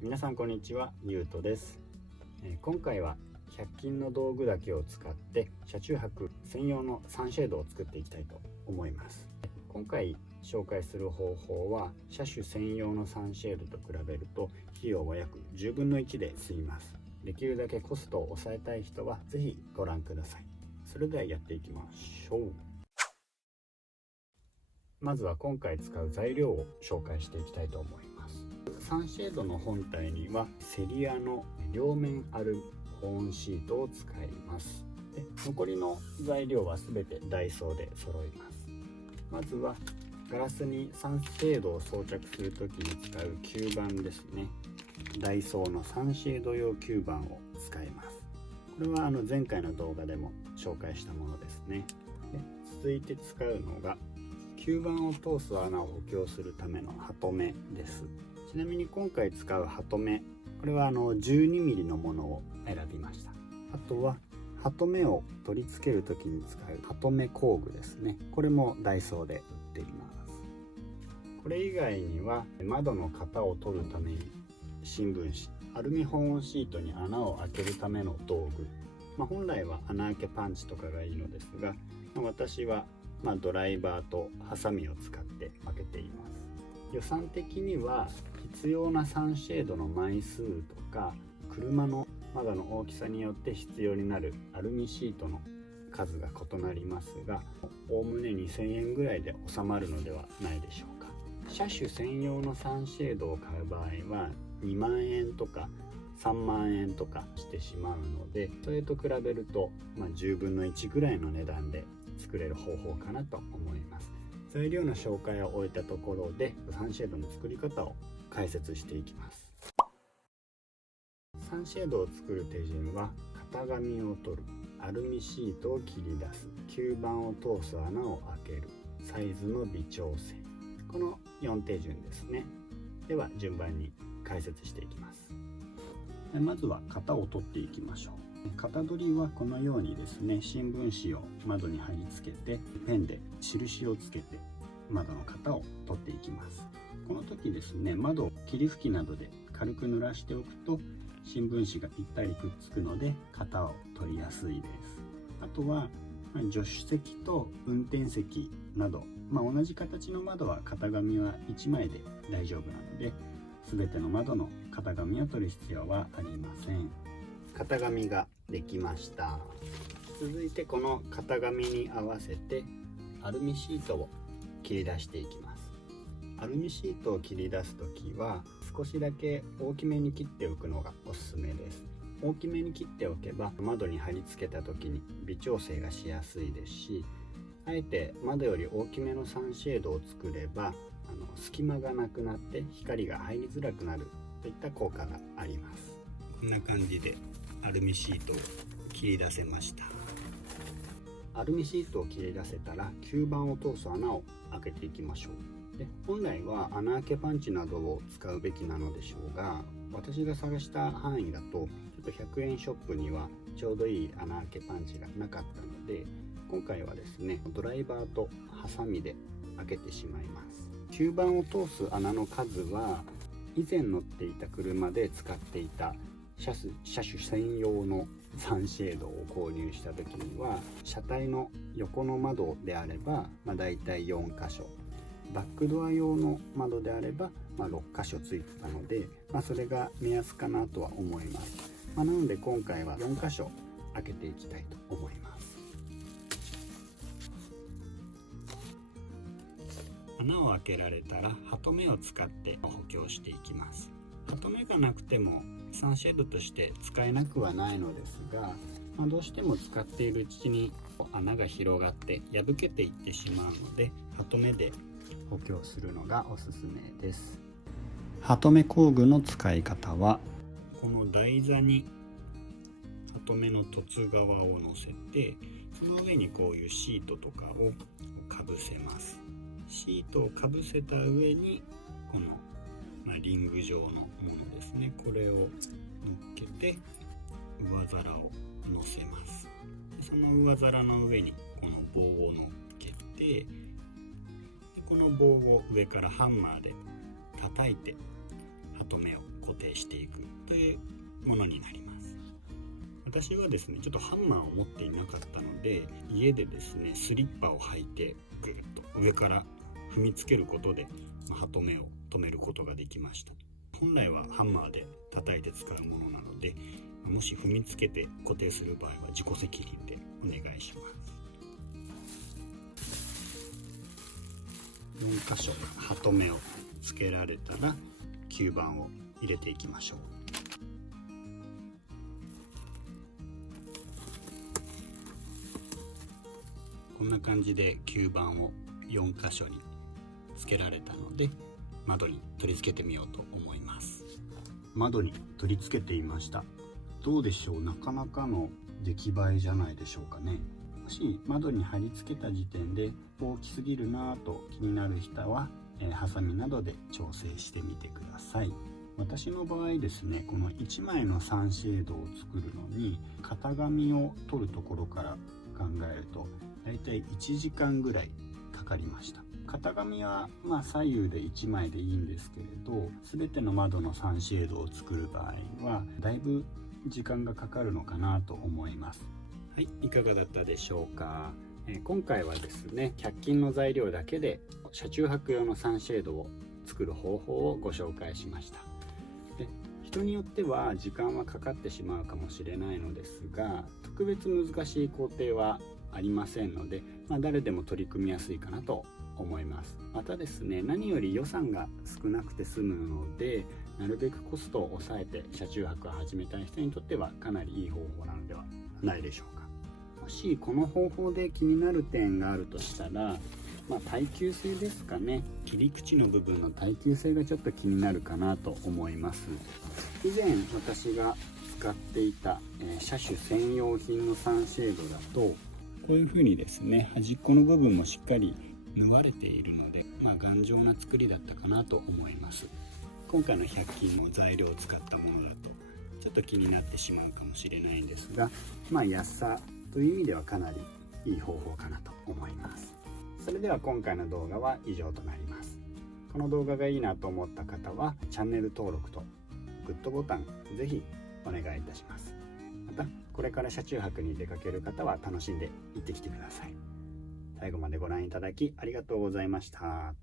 皆さんこんにちは、ゆうとです。今回は100均の道具だけを使って車中泊専用のサンシェードを作っていきたいと思います。今回紹介する方法は車種専用のサンシェードと比べると費用は約10分の1で済みます。できるだけコストを抑えたい人はぜひご覧ください。それではやっていきましょう。まずは今回使う材料を紹介していきたいと思います。サンシェードの本体にはセリアの両面アルミ保温シートを使います。で残りの材料は全てダイソーで揃います。まずはガラスにサンシェードを装着するときに使う吸盤ですね。ダイソーのサンシェード用吸盤を使います。これは前回の動画でも紹介したものですね。で続いて使うのが吸盤を通す穴を補強するためのハトメです。ちなみに今回使うハトメ、これは12mm のものを選びました。あとはハトメを取り付ける時に使うハトメ工具ですね。これもダイソーで売っています。これ以外には窓の型を取るために新聞紙、アルミ保温シートに穴を開けるための道具、本来は穴開けパンチとかがいいのですが、私はドライバーとハサミを使って開けています。予算的には必要なサンシェードの枚数とか車の窓の大きさによって必要になるアルミシートの数が異なりますが、おおむね2000円ぐらいで収まるのではないでしょうか。車種専用のサンシェードを買う場合は2万円とか3万円とかしてしまうので、それと比べると10分の1ぐらいの値段で作れる方法かなと思います。材料の紹介を終えたところでサンシェードの作り方を解説していきます。サンシェードを作る手順は型紙を取る、アルミシートを切り出す、吸盤を通す穴を開ける、サイズの微調整、この4手順ですね。では順番に解説していきます。まずは型を取っていきましょう。型取りはこのようにですね、新聞紙を窓に貼り付けてペンで印をつけて窓の型を取っていきます。この時ですね、窓を霧吹きなどで軽く濡らしておくと新聞紙がぴったりくっつくので型を取りやすいです。あとは助手席と運転席など、同じ形の窓は型紙は1枚で大丈夫なので、全ての窓の型紙を取る必要はありません。型紙ができました。続いてこの型紙に合わせてアルミシートを切り出していきます。アルミシートを切り出す時は少しだけ大きめに切っておくのがおすすめです。大きめに切っておけば窓に貼り付けた時に微調整がしやすいですし、あえて窓より大きめのサンシェードを作れば隙間がなくなって光が入りづらくなるといった効果があります。こんな感じでアルミシートを切り出せました。アルミシートを切り出せたら吸盤を通す穴を開けていきましょう。で本来は穴開けパンチなどを使うべきなのでしょうが、私が探した範囲だとちょっと100円ショップにはちょうどいい穴開けパンチがなかったので、今回はですねドライバーとハサミで開けてしまいます。吸盤を通す穴の数は以前乗っていた車で使っていた車種専用のサンシェードを購入した時には車体の横の窓であれば、だいたい4箇所、バックドア用の窓であれば、6箇所ついてたので、それが目安かなとは思います。なので今回は4箇所開けていきたいと思います。穴を開けられたらハトメを使って補強していきます。ハトメがなくてもサンシェードとして使えなくはないのですが、どうしても使っているうちに穴が広がって破けていってしまうので、ハトメで補強するのがおすすめです。ハトメ工具の使い方は、この台座にハトメの凸側を乗せて、その上にこういうシートとかをかぶせます。シートをかぶせた上にこの、リング状のものですね、これを乗っけて上皿を乗せます。その上皿の上にこの棒を乗っけて、この棒を上からハンマーで叩いてハトメを固定していくというものになります。私はですねちょっとハンマーを持っていなかったので、家でですねスリッパを履いてぐっと上から踏みつけることで、ハトメを止めることができました。本来はハンマーで叩いて使うものなので、もし踏みつけて固定する場合は自己責任でお願いします。4箇所ハトメをつけられたら吸盤を入れていきましょう。こんな感じで吸盤を4箇所につけられたので、窓に取り付けてみようと思います。窓に取り付けていました。どうでしょう、なかなかの出来栄えじゃないでしょうかね。もし窓に貼り付けた時点で大きすぎるなぁと気になる人は、ハサミなどで調整してみてください。私の場合ですね、この1枚のサンシェードを作るのに型紙を取るところから考えるとだいたい1時間ぐらいかかりました。型紙は左右で1枚でいいんですけれど、全ての窓のサンシェードを作る場合はだいぶ時間がかかるのかなと思います。はい、いかがだったでしょうか。今回はですね100均の材料だけで車中泊用のサンシェードを作る方法をご紹介しました。で、人によっては時間はかかってしまうかもしれないのですが、特別難しい工程はありませんので、誰でも取り組みやすいかなと思います。またですね、何より予算が少なくて済むので、なるべくコストを抑えて車中泊を始めたい人にとってはかなりいい方法なのではないでしょうか。もしこの方法で気になる点があるとしたら、耐久性ですかね。切り口の部分の耐久性がちょっと気になるかなと思います。以前私が使っていた、車種専用品のサンシェードだとこういう風にですね、端っこの部分もしっかり縫われているので、頑丈な作りだったかなと思います。今回の100均の材料を使ったものだとちょっと気になってしまうかもしれないんですが、安さという意味ではかなりいい方法かなと思います。それでは今回の動画は以上となります。この動画がいいなと思った方はチャンネル登録とグッドボタンぜひお願いいたします。またこれから車中泊に出かける方は楽しんで行ってきてください。最後までご覧いただきありがとうございました。